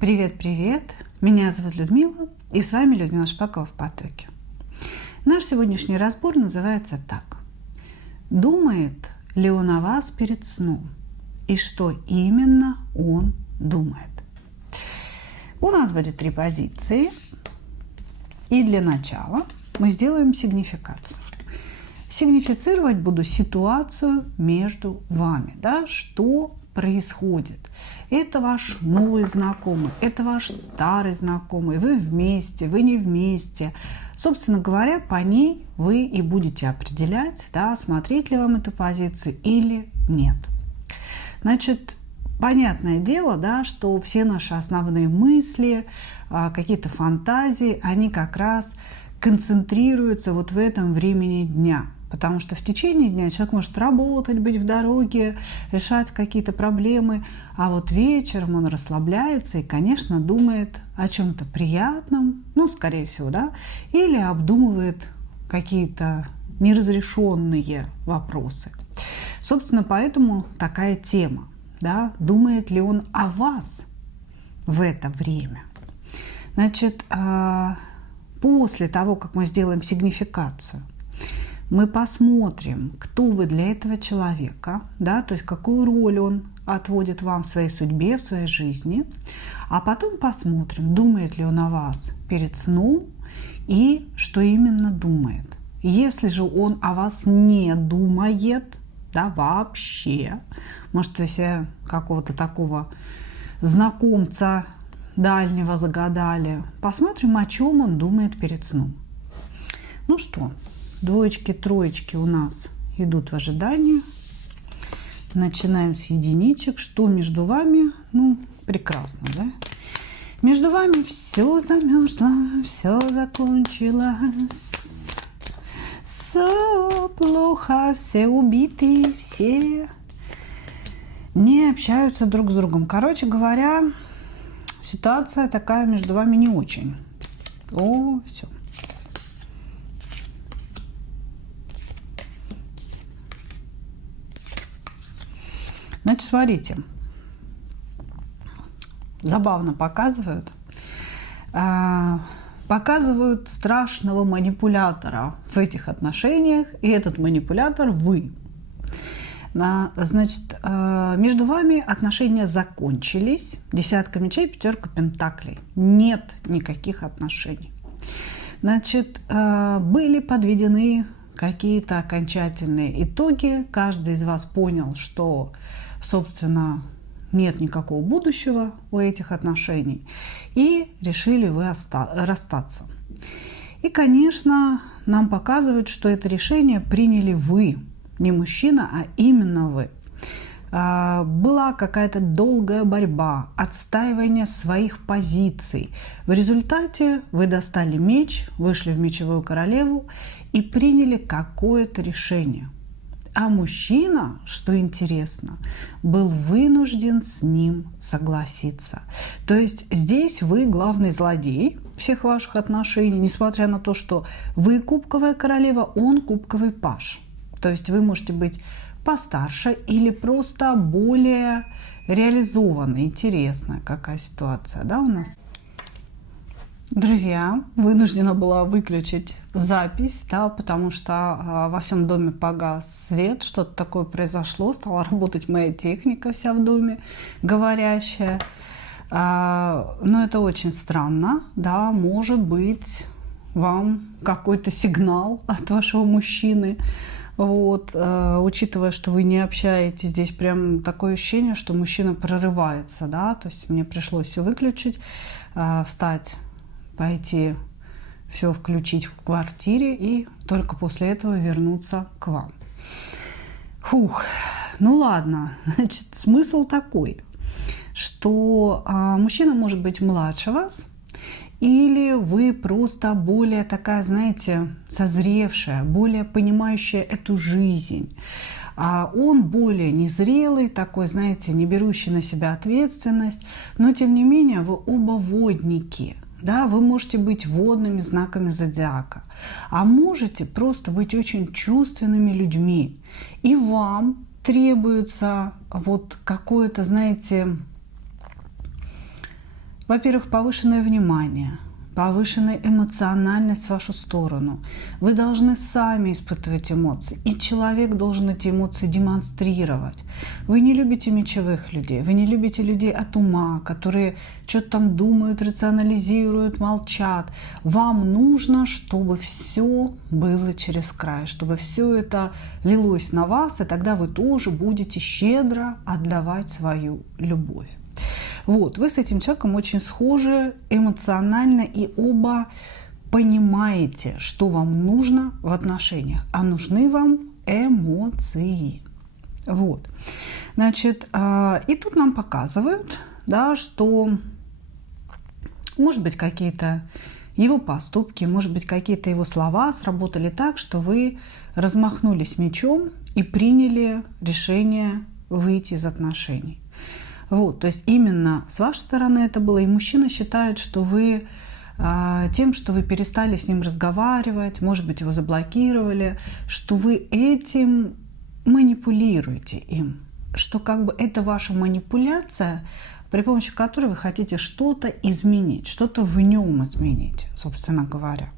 Привет-привет! Меня зовут Людмила, и с вами Людмила Шпакова в потоке. Наш сегодняшний разбор называется так. Думает ли он о вас перед сном? И что именно он думает? У нас будет 3 позиции. И для начала мы сделаем сигнификацию. Сигнифицировать буду ситуацию между вами. Да? Что происходит? Это ваш новый знакомый, это ваш старый знакомый, вы вместе, вы не вместе. Собственно говоря, по ней вы и будете определять, да, смотреть ли вам эту позицию или нет. Значит, понятное дело, да, что все наши основные мысли, какие-то фантазии, они как раз концентрируются вот в этом времени дня. Потому что в течение дня человек может работать, быть в дороге, решать какие-то проблемы, а вот вечером он расслабляется и, конечно, думает о чем-то приятном, ну, скорее всего, да, или обдумывает какие-то неразрешенные вопросы. Собственно, поэтому такая тема, да, думает ли он о вас в это время. Значит, после того, как мы сделаем сигнификацию, мы посмотрим, кто вы для этого человека, да, то есть какую роль он отводит вам в своей судьбе, в своей жизни, а потом посмотрим, думает ли он о вас перед сном и что именно думает. Если же он о вас не думает, да, вообще, может, вы себе какого-то такого знакомца дальнего загадали, посмотрим, о чем он думает перед сном. Ну что, двоечки, троечки у нас идут в ожидании. Начинаем с единичек. Что между вами? Ну, прекрасно, да? Между вами все замерзло, все закончилось. Все плохо, все убиты, все не общаются друг с другом. Короче говоря, ситуация такая между вами не очень. О, все. Значит, смотрите, забавно показывают. Показывают страшного манипулятора в этих отношениях, и этот манипулятор вы. Значит, между вами отношения закончились. 10 мечей, 5 пентаклей. Нет никаких отношений. Значит, были подведены какие-то окончательные итоги. Каждый из вас понял, что, собственно, нет никакого будущего у этих отношений. И решили вы расстаться. И, конечно, нам показывают, что это решение приняли вы. Не мужчина, а именно вы. Была какая-то долгая борьба, отстаивание своих позиций. В результате вы достали меч, вышли в мечевую королеву и приняли какое-то решение. А мужчина, что интересно, был вынужден с ним согласиться. То есть здесь вы главный злодей всех ваших отношений, несмотря на то, что вы кубковая королева, он кубковый паж. То есть вы можете быть постарше или просто более реализованной. Интересная какая ситуация, да, у нас? Друзья, вынуждена была выключить запись, да, потому что во всем доме погас свет, что-то такое произошло, стала работать моя техника вся в доме, говорящая. Но это очень странно, да, может быть, вам какой-то сигнал от вашего мужчины. Вот, учитывая, что вы не общаетесь, здесь прям такое ощущение, что мужчина прорывается, да, то есть мне пришлось все выключить, встать, пойти, все включить в квартире и только после этого вернуться к вам. Фух, ну ладно, значит, смысл такой, что мужчина может быть младше вас, или вы просто более такая, знаете, созревшая, более понимающая эту жизнь. А он более незрелый, такой, знаете, не берущий на себя ответственность, но тем не менее вы оба водники. Да, вы можете быть водными знаками зодиака, а можете просто быть очень чувственными людьми. И вам требуется вот какое-то, знаете, во-первых, повышенное внимание, повышенная эмоциональность в вашу сторону. Вы должны сами испытывать эмоции, и человек должен эти эмоции демонстрировать. Вы не любите мечевых людей, вы не любите людей от ума, которые что-то там думают, рационализируют, молчат. Вам нужно, чтобы все было через край, чтобы все это лилось на вас, и тогда вы тоже будете щедро отдавать свою любовь. Вот, вы с этим человеком очень схожи эмоционально, и оба понимаете, что вам нужно в отношениях, а нужны вам эмоции. Вот, значит, и тут нам показывают, да, что, может быть, какие-то его поступки, может быть, какие-то его слова сработали так, что вы размахнулись мечом и приняли решение выйти из отношений. Вот, то есть именно с вашей стороны это было, и мужчина считает, что вы тем, что вы перестали с ним разговаривать, может быть, его заблокировали, что вы этим манипулируете им, что как бы это ваша манипуляция, при помощи которой вы хотите что-то изменить, что-то в нем изменить, собственно говоря.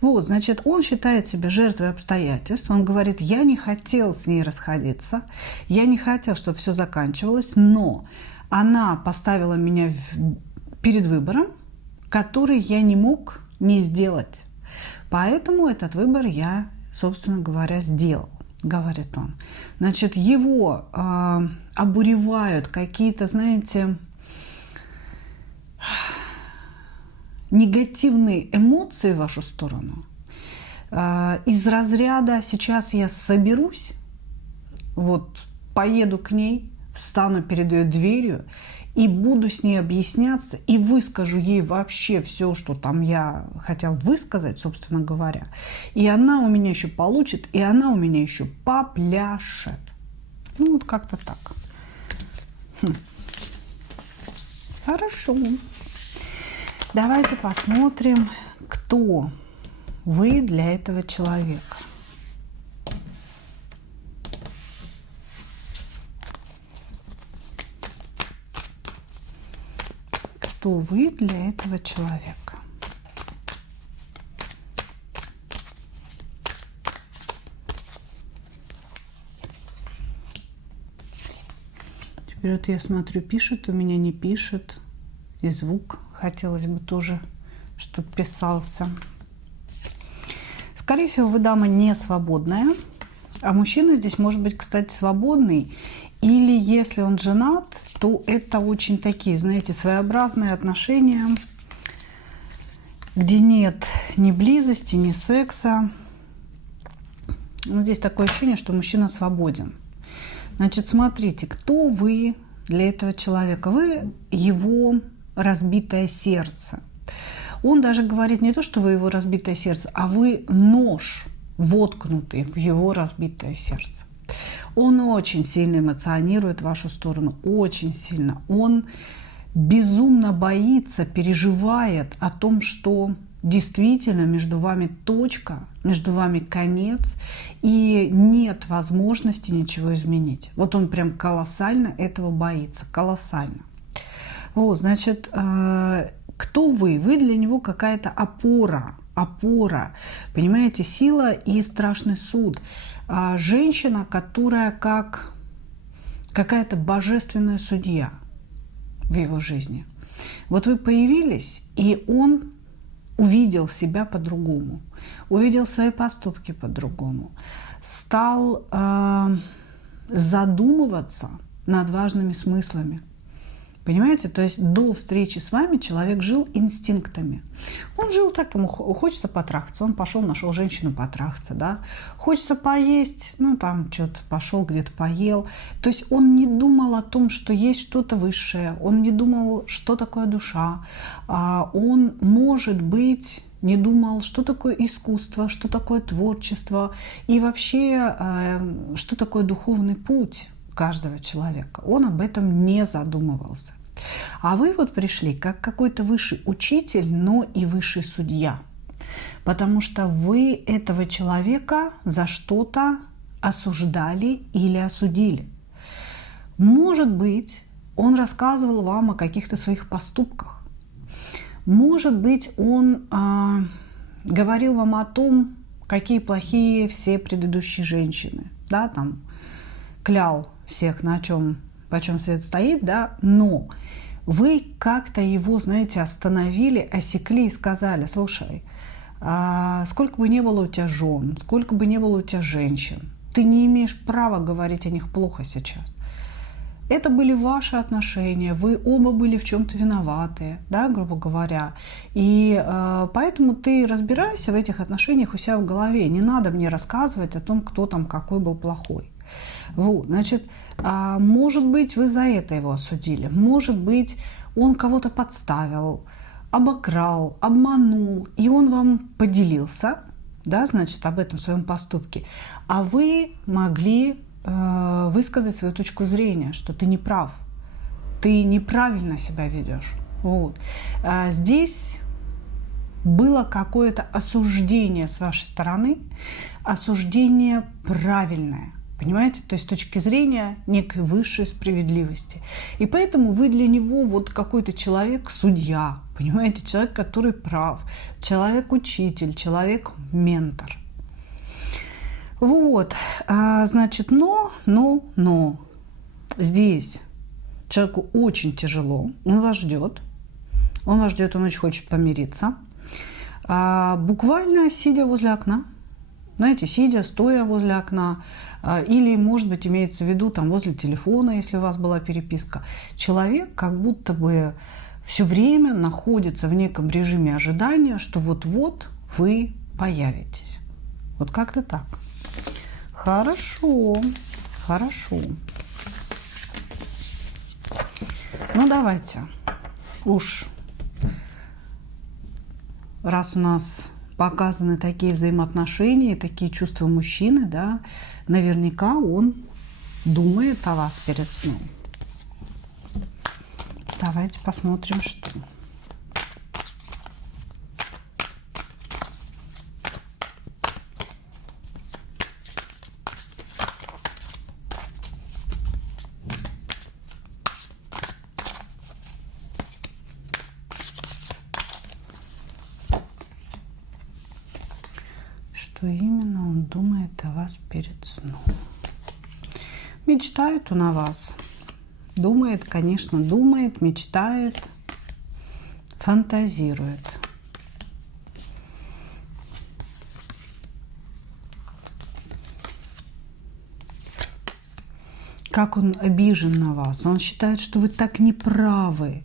Вот, значит, он считает себя жертвой обстоятельств. Он говорит, я не хотел с ней расходиться, я не хотел, чтобы все заканчивалось, но она поставила меня перед выбором, который я не мог не сделать. Поэтому этот выбор я, собственно говоря, сделал, говорит он. Значит, его обуревают какие-то, знаете, негативные эмоции в вашу сторону из разряда «сейчас я соберусь, вот поеду к ней, встану перед ее дверью и буду с ней объясняться и выскажу ей вообще все, что там я хотел высказать, собственно говоря, и она у меня еще получит, и она у меня еще попляшет». Ну вот как-то так. Хорошо. Давайте посмотрим, кто вы для этого человека. Кто вы для этого человека? Теперь вот я смотрю, пишет, у меня не пишет. И звук хотелось бы тоже, чтобы писался. Скорее всего, вы дама не свободная, а мужчина здесь может быть, кстати, свободный. Или если он женат, то это очень такие, знаете, своеобразные отношения, где нет ни близости, ни секса. Но здесь такое ощущение, что мужчина свободен. Значит, смотрите, кто вы для этого человека. Вы его разбитое сердце. Он даже говорит не то, что вы его разбитое сердце, а вы нож, воткнутый в его разбитое сердце. Он очень сильно эмоционирует в вашу сторону, очень сильно. Он безумно боится, переживает о том, что действительно между вами точка, между вами конец, и нет возможности ничего изменить. Вот он прям колоссально этого боится, колоссально. Вот, значит, кто вы? Вы для него какая-то опора, понимаете, сила и страшный суд. Женщина, которая как какая-то божественная судья в его жизни. Вот вы появились, и он увидел себя по-другому, увидел свои поступки по-другому, стал задумываться над важными смыслами. Понимаете? То есть до встречи с вами человек жил инстинктами. Он жил так, ему хочется потрахаться, он пошел, нашел женщину потрахаться, да. Хочется поесть, ну там что-то пошел, где-то поел. То есть он не думал о том, что есть что-то высшее, он не думал, что такое душа. Он, может быть, не думал, что такое искусство, что такое творчество и вообще, что такое духовный путь каждого человека. Он об этом не задумывался. А вы вот пришли как какой-то высший учитель, но и высший судья. Потому что вы этого человека за что-то осуждали или осудили. Может быть, он рассказывал вам о каких-то своих поступках. Может быть, он говорил вам о том, какие плохие все предыдущие женщины, да, там, клял всех, почем свет стоит, да, но вы как-то его, знаете, остановили, осекли и сказали: слушай, сколько бы ни было у тебя жен, сколько бы ни было у тебя женщин, ты не имеешь права говорить о них плохо сейчас. Это были ваши отношения, вы оба были в чем-то виноваты, да, грубо говоря. И поэтому ты разбирайся в этих отношениях у себя в голове. Не надо мне рассказывать о том, кто там какой был плохой. Вот, значит, может быть, вы за это его осудили. Может быть, он кого-то подставил, обокрал, обманул, и он вам поделился, да, значит, об этом своем поступке. А вы могли высказать свою точку зрения, что ты не прав, ты неправильно себя ведешь. Вот. Здесь было какое-то осуждение с вашей стороны, осуждение правильное, понимаете, то есть с точки зрения некой высшей справедливости. И поэтому вы для него вот какой-то человек-судья, понимаете, человек, который прав, человек-учитель, человек-ментор. Вот, значит, но здесь человеку очень тяжело, он вас ждет, он очень хочет помириться, буквально сидя возле окна, знаете, сидя, стоя возле окна, или, может быть, имеется в виду там возле телефона, если у вас была переписка. Человек как будто бы все время находится в неком режиме ожидания, что вот-вот вы появитесь. Вот как-то так. Хорошо, хорошо. Ну, давайте. Уж раз у нас показаны такие взаимоотношения, такие чувства мужчины, да, наверняка он думает о вас перед сном. Давайте посмотрим, что. Что именно он думает о вас перед сном? Мечтает он о вас. Думает, конечно, думает, мечтает, фантазирует. Как он обижен на вас. Он считает, что вы так неправы.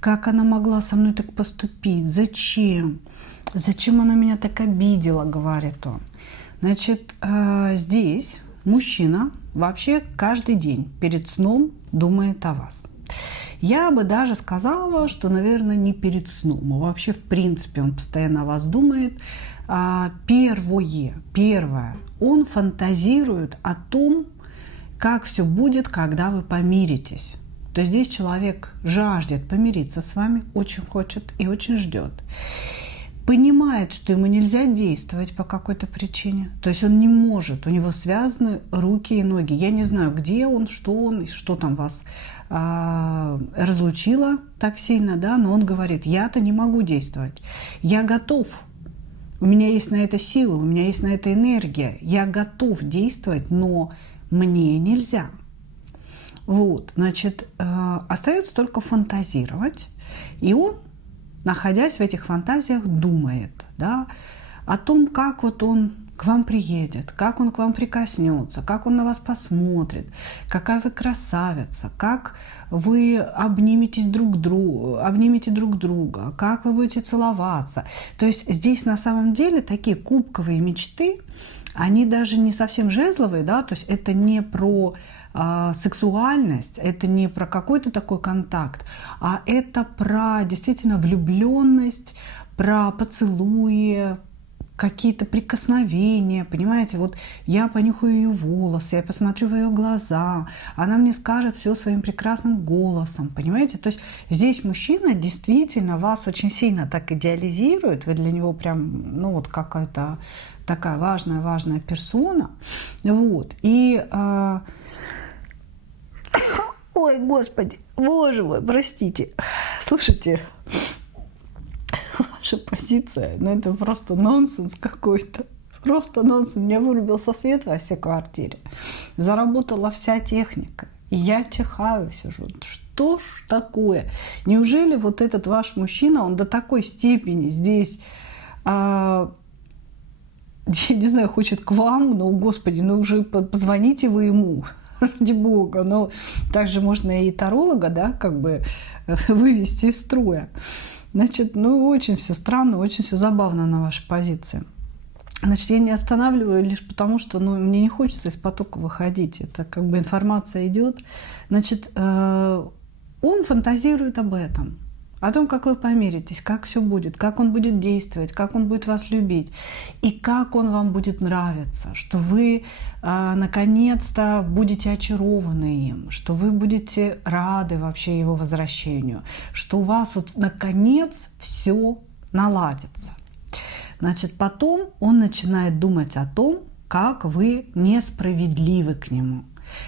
Как она могла со мной так поступить? Зачем? Зачем она меня так обидела, говорит он. Значит, здесь мужчина вообще каждый день перед сном думает о вас. Я бы даже сказала, что, наверное, не перед сном, а вообще, в принципе, он постоянно о вас думает. Первое, он фантазирует о том, как все будет, когда вы помиритесь. То есть здесь человек жаждет помириться с вами, очень хочет и очень ждет. Понимает, что ему нельзя действовать по какой-то причине. То есть он не может, у него связаны руки и ноги. Я не знаю, где он, что там вас разлучило так сильно, да, но он говорит: я-то не могу действовать, я готов, у меня есть на это сила, у меня есть на это энергия, я готов действовать, но мне нельзя. Вот, значит, остается только фантазировать, и он, находясь в этих фантазиях, думает, да, о том, как вот он к вам приедет, как он к вам прикоснется, как он на вас посмотрит, какая вы красавица, как вы обнимете друг друга, как вы будете целоваться. То есть здесь на самом деле такие кубковые мечты, они даже не совсем жезловые, да, то есть это не про сексуальность, это не про какой-то такой контакт, а это про действительно влюбленность, про поцелуи, какие-то прикосновения, понимаете, вот я понюхаю ее волосы, я посмотрю в ее глаза, она мне скажет все своим прекрасным голосом, понимаете, то есть здесь мужчина действительно вас очень сильно так идеализирует, вы для него прям, ну вот какая-то такая важная персона, вот, и ой, господи, боже мой, простите, слушайте, ваша позиция, ну это просто нонсенс какой-то. Просто нонсенс. У меня вырубился свет во всей квартире. Заработала вся техника. И я чихаю, сижу. Что ж такое? Неужели вот этот ваш мужчина, он до такой степени здесь, я не знаю, хочет к вам, но, господи, ну уже позвоните вы ему, ради бога. Но также можно и таролога, да, как бы вывести из строя. Значит, ну очень все странно, очень все забавно на вашей позиции. Значит, я не останавливаю лишь потому, что мне не хочется из потока выходить. Это как бы информация идет. Значит, он фантазирует об этом. О том, как вы помиритесь, как все будет, как он будет действовать, как он будет вас любить. И как он вам будет нравиться. Что вы наконец-то будете очарованы им. Что вы будете рады вообще его возвращению. Что у вас вот наконец все наладится. Значит, потом он начинает думать о том, как вы несправедливы к нему.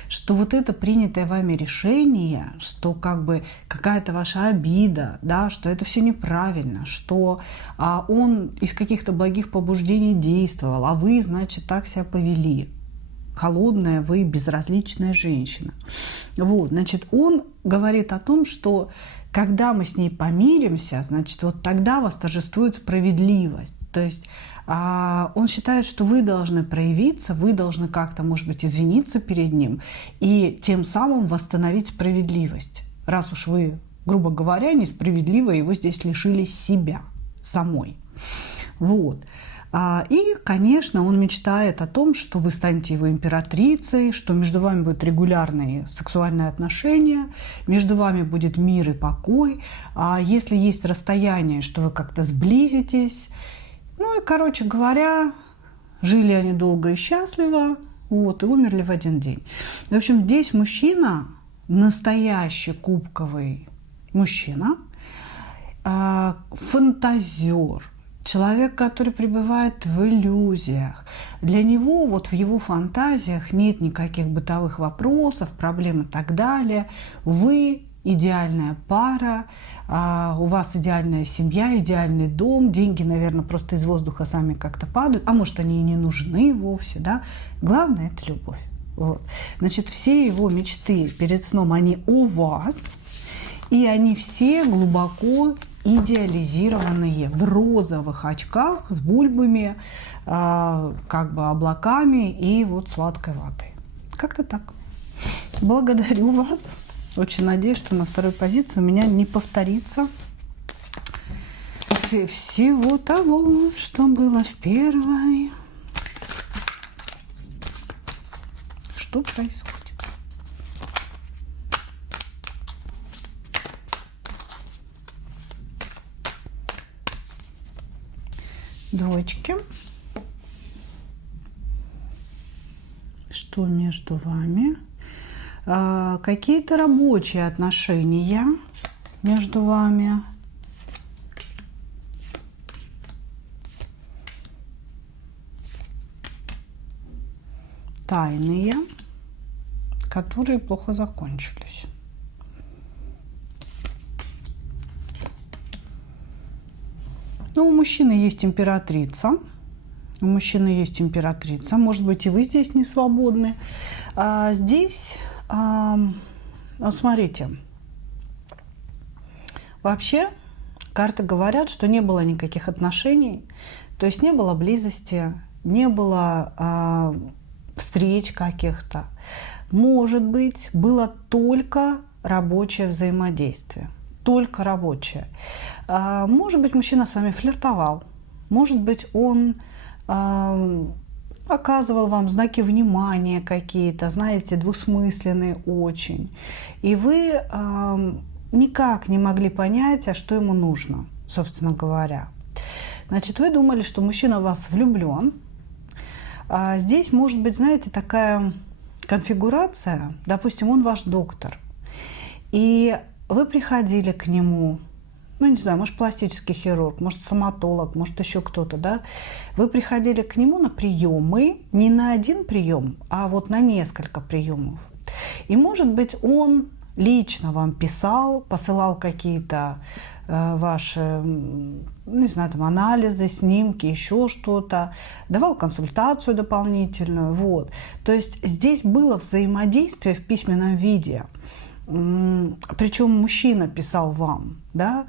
Что вот это принятое вами решение, что как бы какая-то ваша обида, да, что это все неправильно, что он из каких-то благих побуждений действовал, а вы, значит, так себя повели. Холодная вы, безразличная женщина. Вот, значит, он говорит о том, что когда мы с ней помиримся, значит, вот тогда восторжествует справедливость. То есть он считает, что вы должны проявиться, вы должны как-то, может быть, извиниться перед ним и тем самым восстановить справедливость. Раз уж вы, грубо говоря, несправедливо его здесь лишили себя самой. Вот. И, конечно, он мечтает о том, что вы станете его императрицей, что между вами будут регулярные сексуальные отношения, между вами будет мир и покой. А если есть расстояние, что вы как-то сблизитесь. Ну и, короче говоря, жили они долго и счастливо, вот, и умерли в один день. В общем, здесь мужчина, настоящий кубковый мужчина, фантазер, человек, который пребывает в иллюзиях. Для него вот в его фантазиях нет никаких бытовых вопросов, проблем и так далее. Вы идеальная пара, у вас идеальная семья, идеальный дом, деньги, наверное, просто из воздуха сами как-то падают, а может, они и не нужны вовсе, да. Главное – это любовь. Вот. Значит, все его мечты перед сном, они о вас, и они все глубоко идеализированные, в розовых очках с бульбами, как бы облаками и вот сладкой ватой. Как-то так. Благодарю вас. Очень надеюсь, что на второй позиции у меня не повторится всего того, что было в первой. Что происходит? Двоечки. Что между вами? Какие-то рабочие отношения между вами. Тайные, которые плохо закончились. Ну, у мужчины есть императрица. У мужчины есть императрица. Может быть, и вы здесь не свободны. Здесь, смотрите, вообще карты говорят, что не было никаких отношений, то есть не было близости, не было встреч каких-то. Может быть, было только рабочее взаимодействие. Только рабочее. Может быть, мужчина с вами флиртовал. Может быть, он оказывал вам знаки внимания какие-то, знаете, двусмысленные очень. И вы никак не могли понять, а что ему нужно, собственно говоря. Значит, вы думали, что мужчина в вас влюблен. Здесь может быть, знаете, такая конфигурация. Допустим, он ваш доктор. И вы приходили к нему, ну, не знаю, может, пластический хирург, может, стоматолог, может, еще кто-то, да. Вы приходили к нему на приемы, не на один прием, а вот на несколько приемов. И, может быть, он лично вам писал, посылал какие-то ваши, не знаю, там, анализы, снимки, еще что-то, давал консультацию дополнительную. Вот. То есть здесь было взаимодействие в письменном виде. Причем мужчина писал вам, да,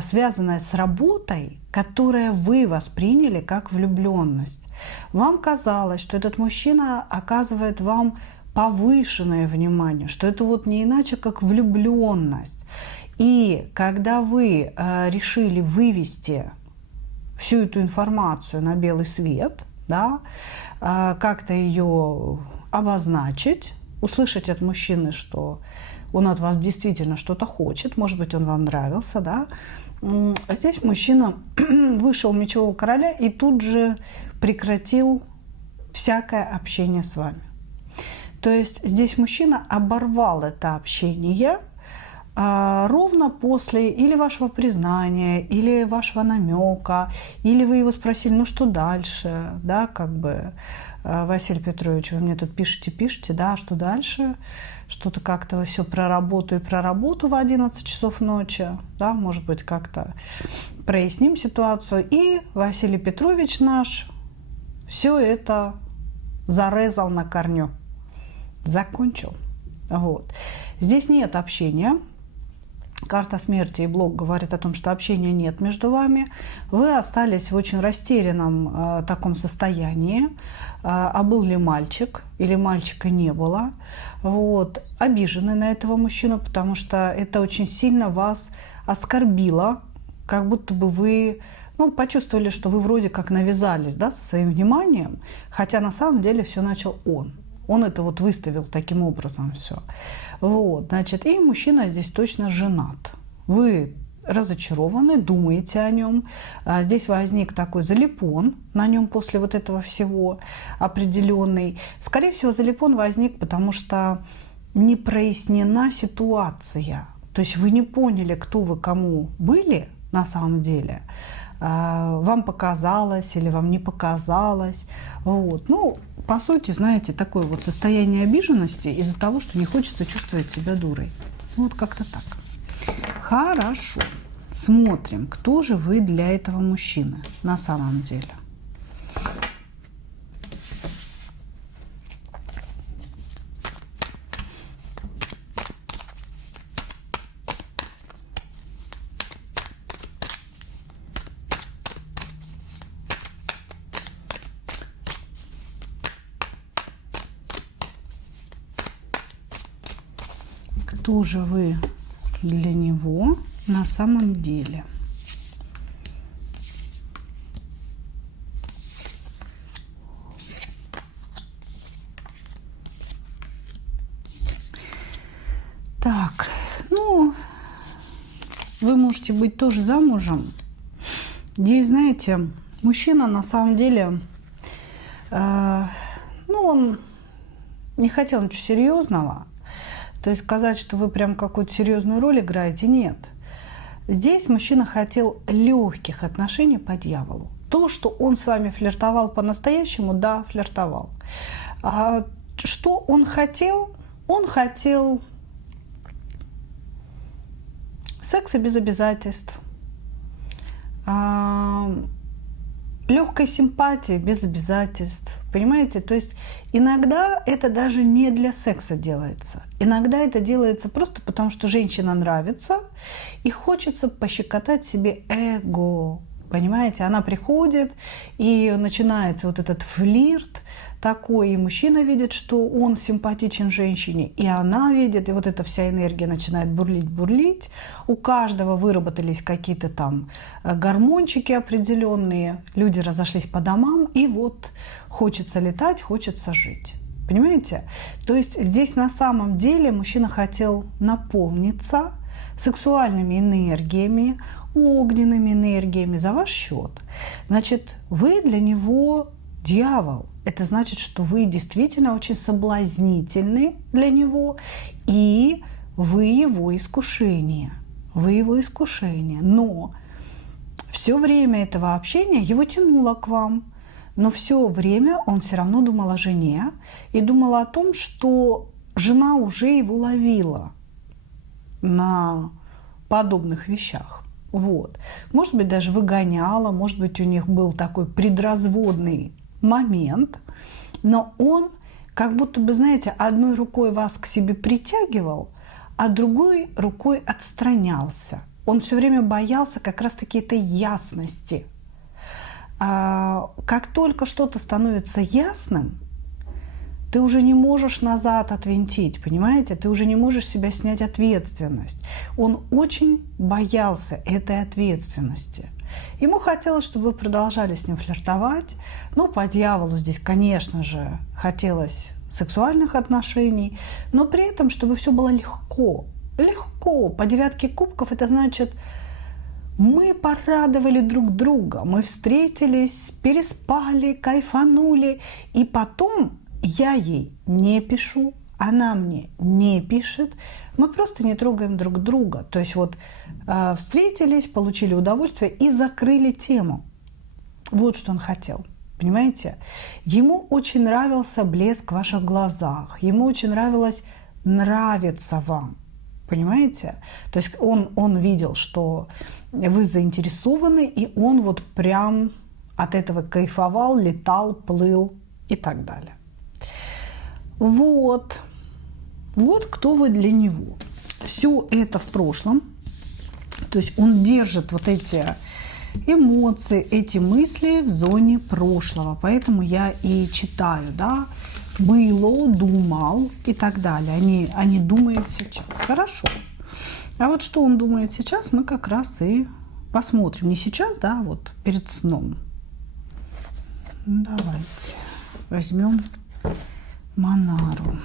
связанное с работой, которую вы восприняли как влюбленность. Вам казалось, что этот мужчина оказывает вам повышенное внимание, что это вот не иначе, как влюбленность. И когда вы решили вывести всю эту информацию на белый свет, да, как-то ее обозначить, услышать от мужчины, что он от вас действительно что-то хочет, может быть, он вам нравился, да, а здесь мужчина вышел мечевого короля и тут же прекратил всякое общение с вами. То есть здесь мужчина оборвал это общение ровно после или вашего признания, или вашего намека, или вы его спросили, ну что дальше, да, как бы, Василий Петрович, вы мне тут пишете, да, что дальше, что-то как-то все про работу в 11 часов ночи, да, может быть, как-то проясним ситуацию. И Василий Петрович наш все это зарезал на корню, закончил. Вот. Здесь нет общения. Карта смерти и блок говорит о том, что общения нет между вами. Вы остались в очень растерянном таком состоянии. А был ли мальчик или мальчика не было. Вот. Обижены на этого мужчину, потому что это очень сильно вас оскорбило. Как будто бы вы почувствовали, что вы вроде как навязались, да, со своим вниманием. Хотя на самом деле все начал он. Он это вот выставил таким образом все. Вот, значит, и мужчина здесь точно женат. Вы разочарованы, думаете о нем. Здесь возник такой залипон на нем после вот этого всего определенный. Скорее всего, залипон возник, потому что не прояснена ситуация. То есть вы не поняли, кто вы кому были на самом деле. Вам показалось или вам не показалось. Вот. По сути, знаете, такое вот состояние обиженности из-за того, что не хочется чувствовать себя дурой. Вот как-то так. Хорошо. Смотрим, кто же вы для этого мужчины на самом деле. Кто же вы для него на самом деле? Так, вы можете быть тоже замужем. Здесь, знаете, мужчина на самом деле, он не хотел ничего серьезного. То есть сказать, что вы прям какую-то серьезную роль играете, нет. Здесь мужчина хотел легких отношений по дьяволу. То, что он с вами флиртовал по-настоящему, да, флиртовал. А что он хотел? Он хотел секса без обязательств, легкой симпатии без обязательств. Понимаете? То есть иногда это даже не для секса делается. Иногда это делается просто потому, что женщина нравится и хочется пощекотать себе эго. Понимаете? Она приходит, и начинается вот этот флирт такой, и мужчина видит, что он симпатичен женщине, и она видит, и вот эта вся энергия начинает бурлить. У каждого выработались какие-то там гормончики определенные, люди разошлись по домам, и вот хочется летать, хочется жить. Понимаете? То есть здесь на самом деле мужчина хотел наполниться сексуальными энергиями, огненными энергиями за ваш счет. Значит, вы для него дьявол. Это значит, что вы действительно очень соблазнительны для него, и вы его искушение. Вы его искушение. Но все время этого общения его тянуло к вам. Но все время он все равно думал о жене и думал о том, что жена уже его ловила. на подобных вещах. Вот. Может быть, даже выгоняла, может быть, у них был такой предразводный момент, но он как будто бы, знаете, одной рукой вас к себе притягивал, а другой рукой отстранялся. Он все время боялся как раз-таки этой ясности. Как только что-то становится ясным, ты уже не можешь назад отвинтить, понимаете? Ты уже не можешь с себя снять ответственность. Он очень боялся этой ответственности. Ему хотелось, чтобы вы продолжали с ним флиртовать. Но по дьяволу здесь, конечно же, хотелось сексуальных отношений, но при этом, чтобы все было легко. Легко. По 9 кубков это значит, мы порадовали друг друга, мы встретились, переспали, кайфанули, и потом я ей не пишу, она мне не пишет, мы просто не трогаем друг друга. То есть вот встретились, получили удовольствие и закрыли тему. Вот что он хотел. Понимаете? Ему очень нравился блеск в ваших глазах, ему очень нравилось нравиться вам. Понимаете? То есть он видел, что вы заинтересованы, и он вот прям от этого кайфовал, летал, плыл и так далее. Вот. Вот кто вы для него. Все это в прошлом. То есть он держит вот эти эмоции, эти мысли в зоне прошлого. Поэтому я и читаю, да, было, думал и так далее. Они думают сейчас. Хорошо. А вот что он думает сейчас, мы как раз и посмотрим. Не сейчас, да, вот перед сном. Давайте возьмем Монару.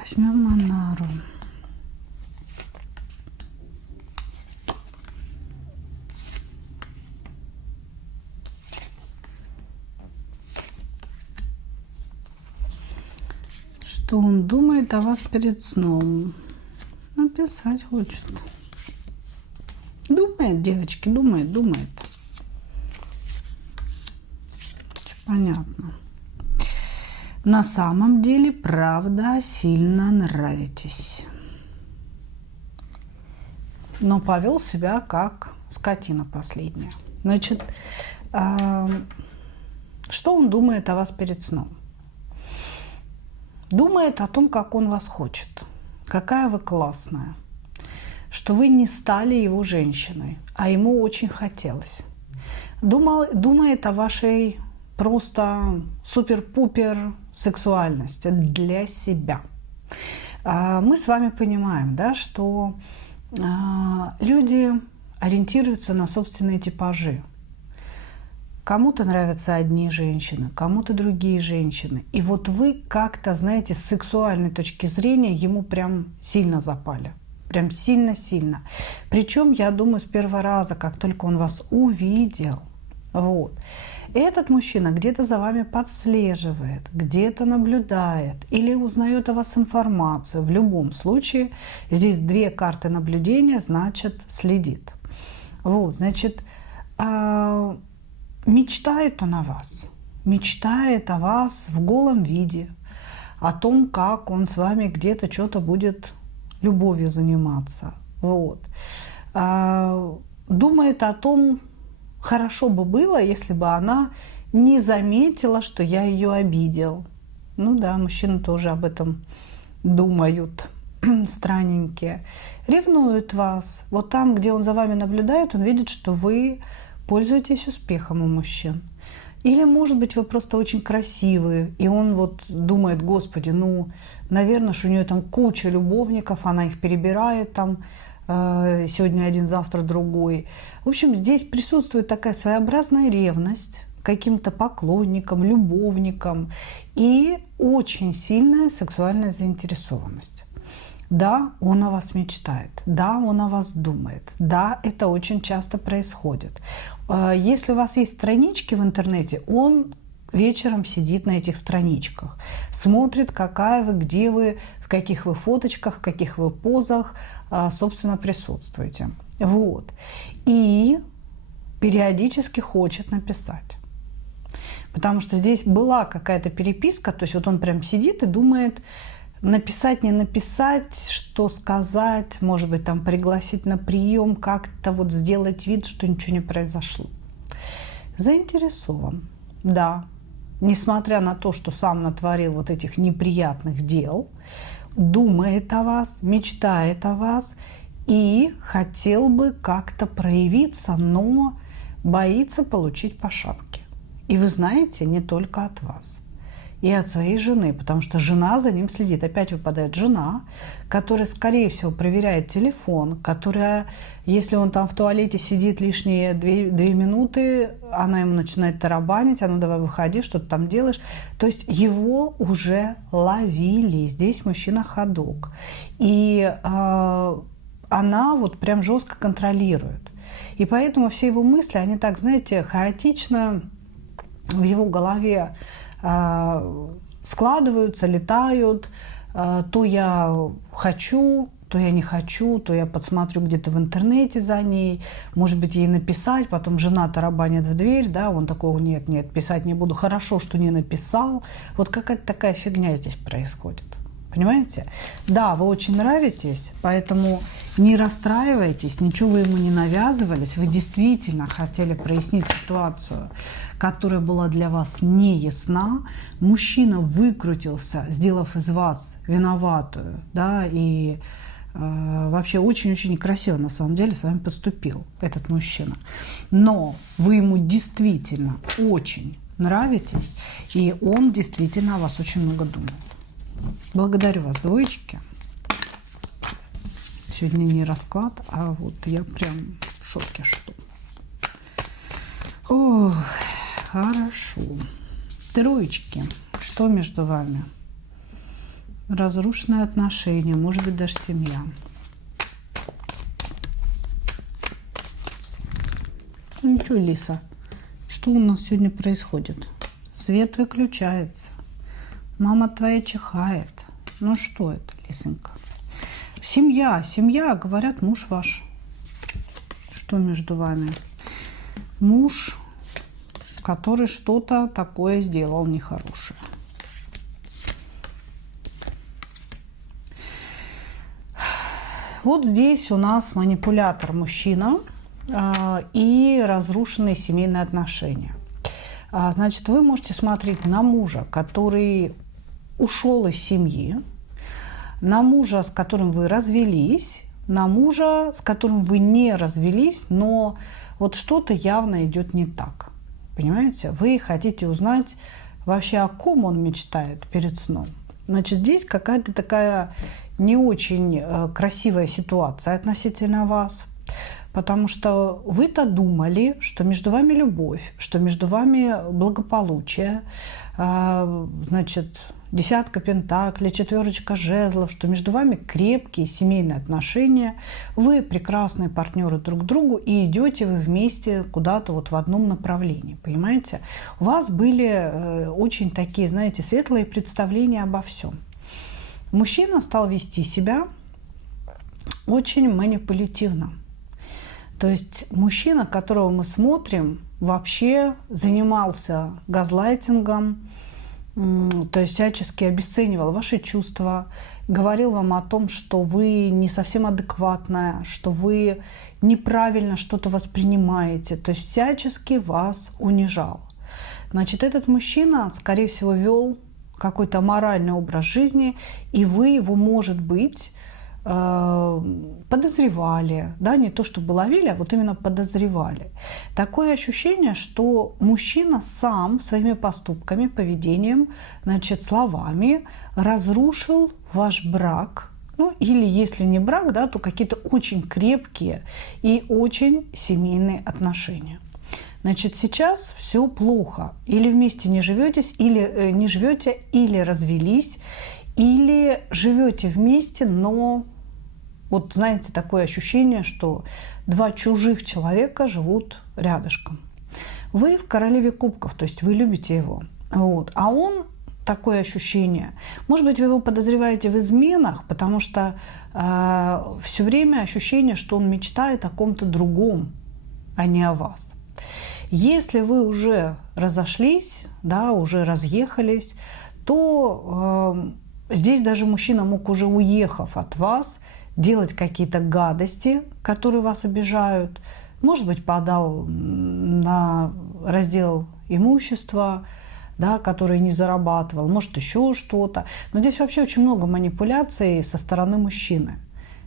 Возьмем Монару. Что он думает о вас перед сном? Написать хочет. Думает, девочки, думает. Понятно. На самом деле, правда, сильно нравитесь. Но повел себя как скотина последняя. Значит, что он думает о вас перед сном? Думает о том, как он вас хочет. Какая вы классная. Что вы не стали его женщиной, а ему очень хотелось. Думает о вашей просто супер-пупер сексуальности для себя. Мы с вами понимаем, да, что люди ориентируются на собственные типажи. Кому-то нравятся одни женщины, кому-то другие женщины. И вот вы как-то, знаете, с сексуальной точки зрения ему прям сильно запали. Прям сильно-сильно. Причем, я думаю, с первого раза, как только он вас увидел. Вот. Этот мужчина где-то за вами подслеживает, где-то наблюдает или узнает о вас информацию. В любом случае, здесь 2 карты наблюдения, значит, следит. Вот, значит, мечтает он о вас. Мечтает о вас в голом виде. О том, как он с вами где-то что-то будет любовью заниматься. Вот. Думает о том, хорошо бы было, если бы она не заметила, что я ее обидел. Ну да, мужчины тоже об этом думают. Странненькие. Ревнует вас. Вот там, где он за вами наблюдает, он видит, что вы пользуетесь успехом у мужчин. Или, может быть, вы просто очень красивые, и он вот думает, господи, ну, наверное, что у нее там куча любовников, она их перебирает там, сегодня один, завтра другой. В общем, здесь присутствует такая своеобразная ревность к каким-то поклонникам, любовникам и очень сильная сексуальная заинтересованность. Да, он о вас мечтает, да, он о вас думает, да, это очень часто происходит. Если у вас есть странички в интернете, он вечером сидит на этих страничках, смотрит, какая вы, где вы, в каких вы фоточках, в каких вы позах, собственно, присутствуете. Вот. И периодически хочет написать. Потому что здесь была какая-то переписка, то есть вот он прям сидит и думает, написать, не написать, что сказать, может быть, там пригласить на прием, как-то вот сделать вид, что ничего не произошло. Заинтересован, да. Несмотря на то, что сам натворил вот этих неприятных дел, думает о вас, мечтает о вас и хотел бы как-то проявиться, но боится получить по шапке. И вы знаете, не только от вас, и от своей жены, потому что жена за ним следит. Опять выпадает жена, которая, скорее всего, проверяет телефон, которая, если он там в туалете сидит лишние 2 минуты, она ему начинает тарабанить, а ну давай выходи, что ты там делаешь. То есть его уже ловили. Здесь мужчина ходок. И она вот прям жестко контролирует. И поэтому все его мысли, они так, знаете, хаотично в его голове складываются, летают. То я хочу, то я не хочу, то я подсмотрю где-то в интернете за ней, может быть, ей написать, потом жена тарабанит в дверь, да, он такой, нет, писать не буду, хорошо, что не написал. Вот какая-то такая фигня здесь происходит. Понимаете? Да, вы очень нравитесь, поэтому не расстраивайтесь, ничего вы ему не навязывались, вы действительно хотели прояснить ситуацию, которая была для вас не ясна. Мужчина выкрутился, сделав из вас виноватую, да, и вообще очень-очень красиво на самом деле с вами поступил этот мужчина. Но вы ему действительно очень нравитесь, и он действительно о вас очень много думает. Благодарю вас, двоечки. Сегодня не расклад, а вот я прям в шоке, что. Ох, хорошо. Троечки. Что между вами? Разрушенные отношения, может быть, даже семья. Ну ничего, Лиса, что у нас сегодня происходит? Свет выключается. Мама твоя чихает. Ну что это, Лисонька? Семья, говорят, муж ваш. Что между вами? Муж, который что-то такое сделал нехорошее. Вот здесь у нас манипулятор мужчина и разрушенные семейные отношения. Значит, вы можете смотреть на мужа, который ушел из семьи, на мужа, с которым вы развелись, на мужа, с которым вы не развелись, но вот что-то явно идет не так. Понимаете? Вы хотите узнать вообще, о ком он мечтает перед сном. Значит, здесь какая-то такая не очень красивая ситуация относительно вас. Потому что вы-то думали, что между вами любовь, что между вами благополучие, значит, 10 пентаклей, 4 жезлов, что между вами крепкие семейные отношения, вы прекрасные партнеры друг другу и идете вы вместе куда-то вот в одном направлении, понимаете? У вас были очень такие, знаете, светлые представления обо всем. Мужчина стал вести себя очень манипулятивно. То есть мужчина, которого мы смотрим, вообще занимался газлайтингом, то есть всячески обесценивал ваши чувства, говорил вам о том, что вы не совсем адекватная, что вы неправильно что-то воспринимаете, то есть всячески вас унижал. Значит, этот мужчина, скорее всего, вел какой-то моральный образ жизни, и вы его, может быть, подозревали, да, не то чтобы ловили, а вот именно подозревали. Такое ощущение, что мужчина сам своими поступками, поведением, значит, словами разрушил ваш брак, ну или если не брак, да, то какие-то очень крепкие и очень семейные отношения. Значит, сейчас все плохо. Или вместе не живетесь, или не живете, или развелись, или живете вместе, но вот знаете, такое ощущение, что два чужих человека живут рядышком. Вы в королеве кубков, то есть вы любите его. Вот. А он, такое ощущение, может быть, вы его подозреваете в изменах, потому что все время ощущение, что он мечтает о ком-то другом, а не о вас. Если вы уже разошлись, да, уже разъехались, то здесь даже мужчина мог, уже уехав от вас, делать какие-то гадости, которые вас обижают. Может быть, подал на раздел имущества, да, который не зарабатывал, может, еще что-то. Но здесь вообще очень много манипуляций со стороны мужчины.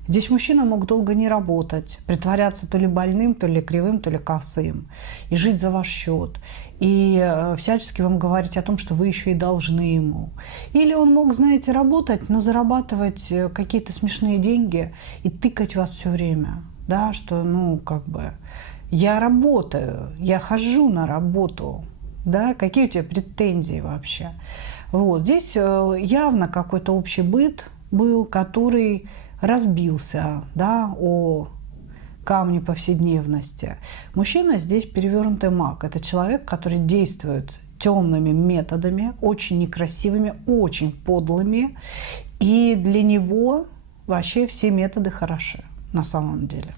Здесь мужчина мог долго не работать, притворяться то ли больным, то ли кривым, то ли косым, и жить за ваш счет, и всячески вам говорить о том, что вы еще и должны ему. Или он мог, знаете, работать, но зарабатывать какие-то смешные деньги и тыкать вас все время, да, что, ну, как бы, я работаю, я хожу на работу, да, какие у тебя претензии вообще. Вот, здесь явно какой-то общий быт был, который разбился, да, о камне повседневности. Мужчина здесь перевернутый маг. Это человек, который действует темными методами, очень некрасивыми, очень подлыми. И для него вообще все методы хороши на самом деле.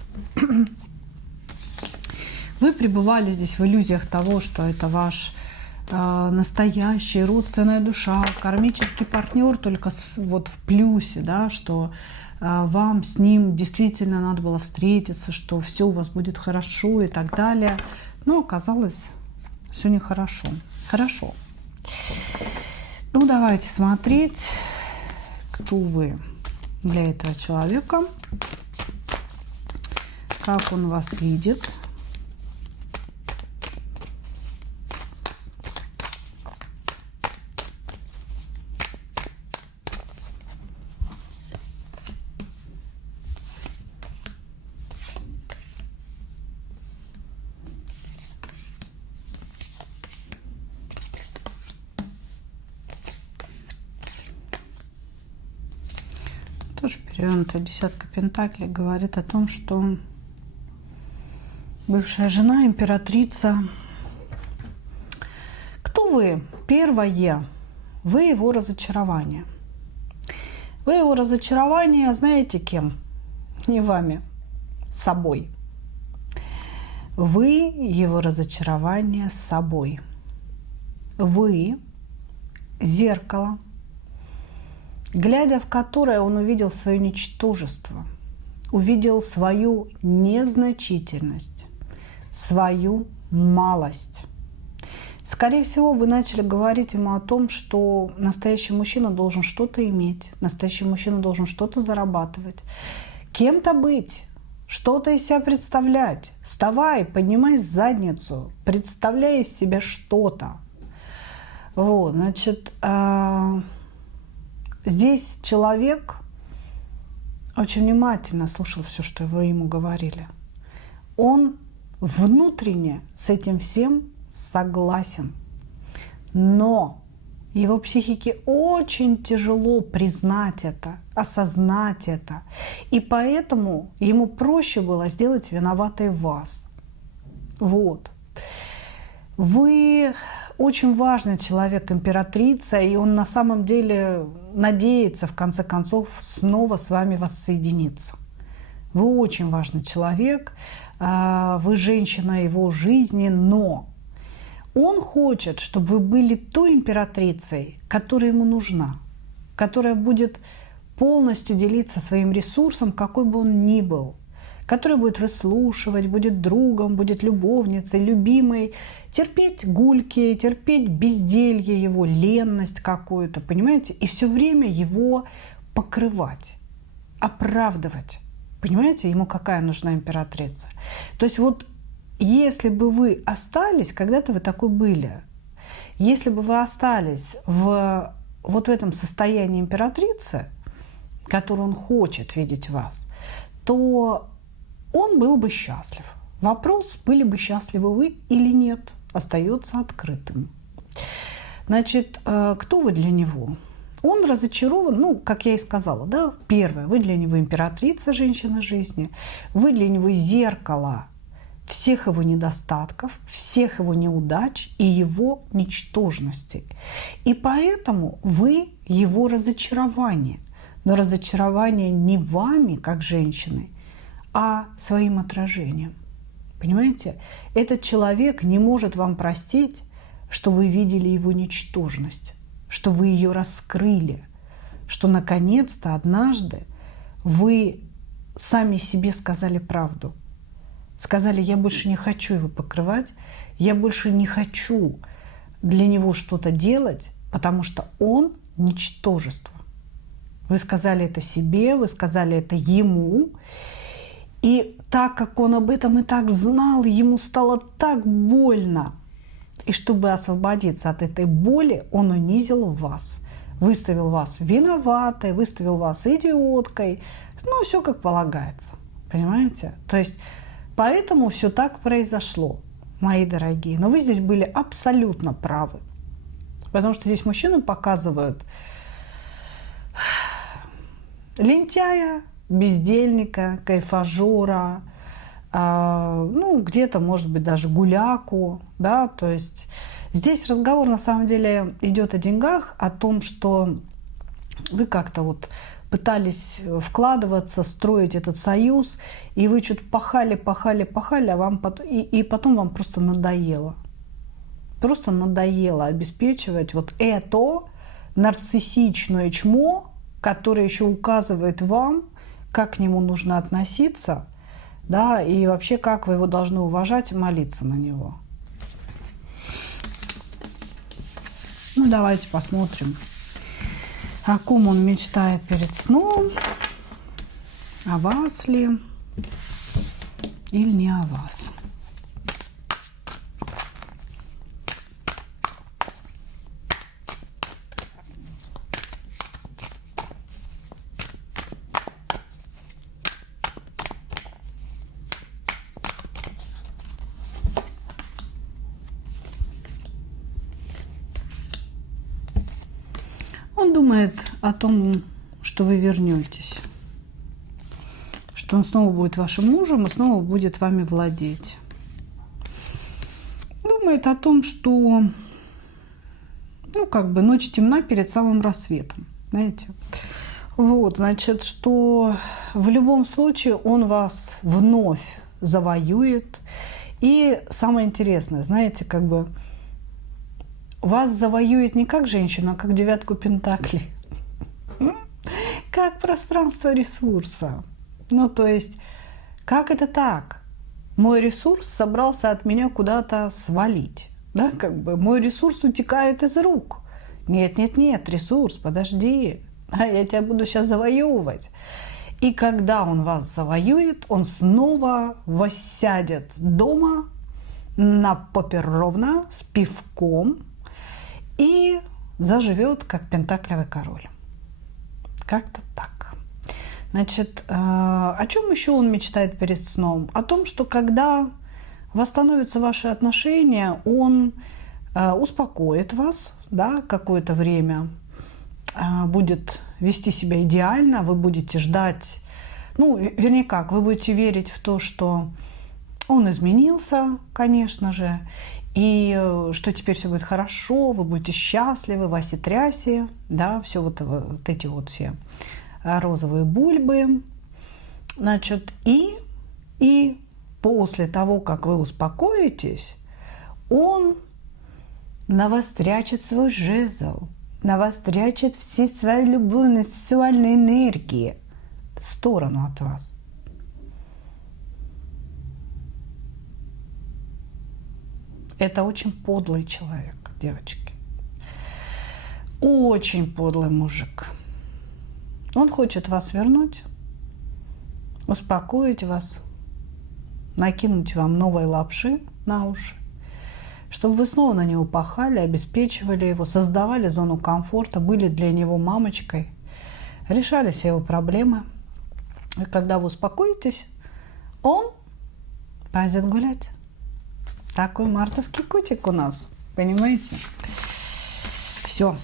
Вы пребывали здесь в иллюзиях того, что это ваш настоящий, родственная душа, кармический партнер, только вот в плюсе, да, что вам с ним действительно надо было встретиться, что все у вас будет хорошо и так далее. Но оказалось, все нехорошо. Хорошо. Ну, давайте смотреть, кто вы для этого человека, как он вас видит. Тоже перевернутая десятка пентаклей говорит о том, что бывшая жена, императрица. Кто вы? Первое. Вы его разочарование. Вы его разочарование, знаете кем? Не вами, собой. Вы его разочарование собой. Вы зеркало, глядя в которое он увидел свое ничтожество, увидел свою незначительность, свою малость. Скорее всего, вы начали говорить ему о том, что настоящий мужчина должен что-то иметь, настоящий мужчина должен что-то зарабатывать, кем-то быть, что-то из себя представлять. Вставай, поднимай задницу, представляй из себя что-то. Вот, значит, здесь человек очень внимательно слушал все, что вы ему говорили. Он внутренне с этим всем согласен. Но его психике очень тяжело признать это, осознать это. И поэтому ему проще было сделать виноватой вас. Вот. Вы очень важный человек, императрица, и он на самом деле надеется, в конце концов, снова с вами воссоединиться. Вы очень важный человек, вы женщина его жизни, но он хочет, чтобы вы были той императрицей, которая ему нужна, которая будет полностью делиться своим ресурсом, какой бы он ни был, который будет выслушивать, будет другом, будет любовницей, любимой, терпеть гульки, терпеть безделье его, ленность какую-то, понимаете? И все время его покрывать, оправдывать. Понимаете, ему какая нужна императрица? То есть вот если бы вы остались, когда-то вы такой были, если бы вы остались вот в этом состоянии императрицы, которое он хочет видеть вас, то он был бы счастлив. Вопрос, были бы счастливы вы или нет, остается открытым. Значит, кто вы для него? Он разочарован, ну, как я и сказала, да, первое, вы для него императрица, женщина жизни, вы для него зеркало, всех его недостатков, всех его неудач и его ничтожностей. И поэтому вы его разочарование. Но разочарование не вами, как женщиной, а своим отражением. Понимаете? Этот человек не может вам простить, что вы видели его ничтожность, что вы ее раскрыли, что наконец-то однажды вы сами себе сказали правду. Сказали: я больше не хочу его покрывать, я больше не хочу для него что-то делать, потому что он ничтожество. Вы сказали это себе, вы сказали это ему. И так как он об этом и так знал, ему стало так больно. И чтобы освободиться от этой боли, он унизил вас. Выставил вас виноватой, выставил вас идиоткой. Ну, все как полагается. Понимаете? То есть, поэтому все так произошло, мои дорогие. Но вы здесь были абсолютно правы. Потому что здесь мужчину показывают лентяя, бездельника, кайфажора, ну, где-то, может быть, даже гуляку, да, то есть здесь разговор на самом деле идет о деньгах, о том, что вы как-то вот пытались вкладываться, строить этот союз, и вы что-то пахали, а вам и потом вам просто надоело. Просто надоело обеспечивать вот это нарциссичное чмо, которое еще указывает вам, как к нему нужно относиться, да, и вообще, как вы его должны уважать и молиться на него. Ну, давайте посмотрим, о ком он мечтает перед сном, о вас ли или не о вас. Он думает о том, что вы вернетесь, что он снова будет вашим мужем и снова будет вами владеть. Думает о том, что, ну, как бы ночь темна перед самым рассветом, знаете. Вот, значит, что в любом случае он вас вновь завоюет. И самое интересное, знаете, как бы вас завоюет не как женщину, а как девятку пентаклей. Как пространство ресурса. Ну, то есть, как это так? Мой ресурс собрался от меня куда-то свалить. Да, как бы мой ресурс утекает из рук. Нет, ресурс, подожди. Я тебя буду сейчас завоевывать. И когда он вас завоюет, он снова воссядет дома на попе ровно с пивком и заживет как пентаклевый король. Как-то так. Значит, о чем еще он мечтает перед сном? О том, что когда восстановятся ваши отношения, он успокоит вас, да, какое-то время, будет вести себя идеально, вы будете ждать, ну, вернее как, вы будете верить в то, что он изменился, конечно же, и что теперь все будет хорошо, вы будете счастливы, васи-тряси, да, все вот эти вот все розовые бульбы. Значит, и после того, как вы успокоитесь, он навострячит свой жезл, навострячит все свои любовные, сексуальные энергии в сторону от вас. Это очень подлый человек, девочки. Очень подлый мужик. Он хочет вас вернуть, успокоить вас, накинуть вам новые лапши на уши, чтобы вы снова на него пахали, обеспечивали его, создавали зону комфорта, были для него мамочкой, решали все его проблемы. И когда вы успокоитесь, он пойдет гулять. Такой мартовский котик у нас, понимаете? Все.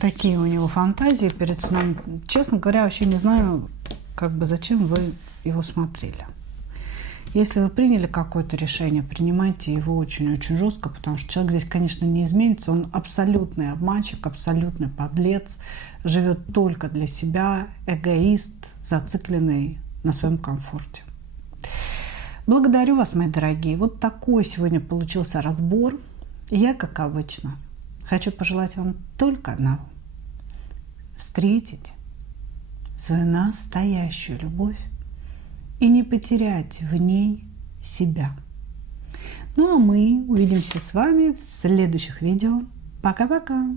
Такие у него фантазии перед сном. Честно говоря, вообще не знаю, как бы зачем вы его смотрели. Если вы приняли какое-то решение, принимайте его очень-очень жестко, потому что человек здесь, конечно, не изменится. Он абсолютный обманщик, абсолютный подлец, живет только для себя, эгоист, зацикленный на своем комфорте. Благодарю вас, мои дорогие. Вот такой сегодня получился разбор. Я, как обычно, хочу пожелать вам только одного. Встретить свою настоящую любовь и не потерять в ней себя. Ну а мы увидимся с вами в следующих видео. Пока-пока!